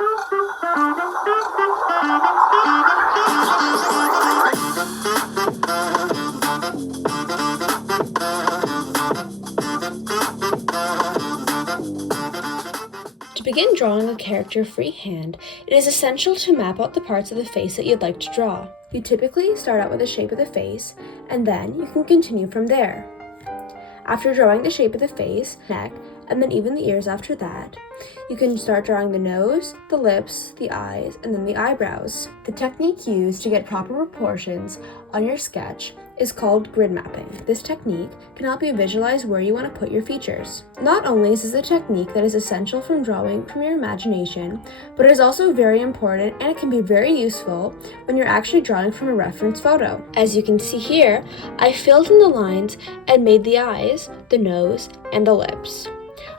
To begin drawing a character freehand, it is essential to map out the parts of the face that you'd like to draw. You typically start out with the shape of the face, and then you can continue from there. After drawing the shape of the face, neck, and then even the ears after that, you can start drawing the nose, the lips, the eyes, and then the eyebrows. The technique used to get proper proportions on your sketch is called grid mapping. This technique can help you visualize where you want to put your features. Not only is this a technique that is essential from drawing from your imagination, but it is also very important and it can be very useful when you're actually drawing from a reference photo. As you can see here, I filled in the lines and made the eyes, the nose, and the lips.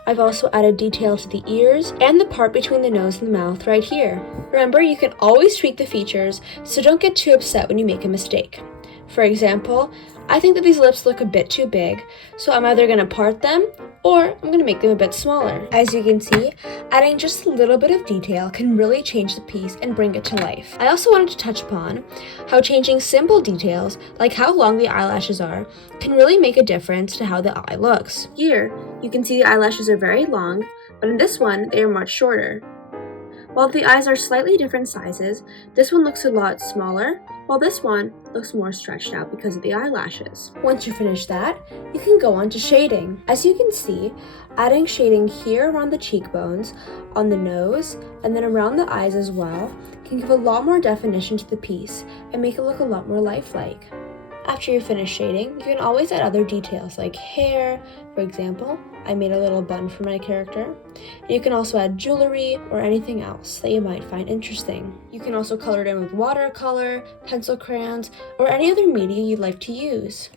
I've also added detail to the ears and the part between the nose and the mouth right here. Remember, you can always tweak the features, so don't get too upset when you make a mistake. For example, I think that these lips look a bit too big, so I'm either going to part them or I'm going to make them a bit smaller. As you can see, adding just a little bit of detail can really change the piece and bring it to life. I also wanted to touch upon how changing simple details, like how long the eyelashes are, can really make a difference to how the eye looks. Here, you can see the eyelashes are very long, but in this one, they are much shorter. While the eyes are slightly different sizes, this one looks a lot smaller, while this one looks more stretched out because of the eyelashes. Once you finish that, you can go on to shading. As you can see, adding shading here around the cheekbones, on the nose, and then around the eyes as well, can give a lot more definition to the piece and make it look a lot more lifelike. After you're finished shading, you can always add other details like hair. For example, I made a little bun for my character. You can also add jewelry or anything else that you might find interesting. You can also color it in with watercolor, pencil crayons, or any other media you'd like to use.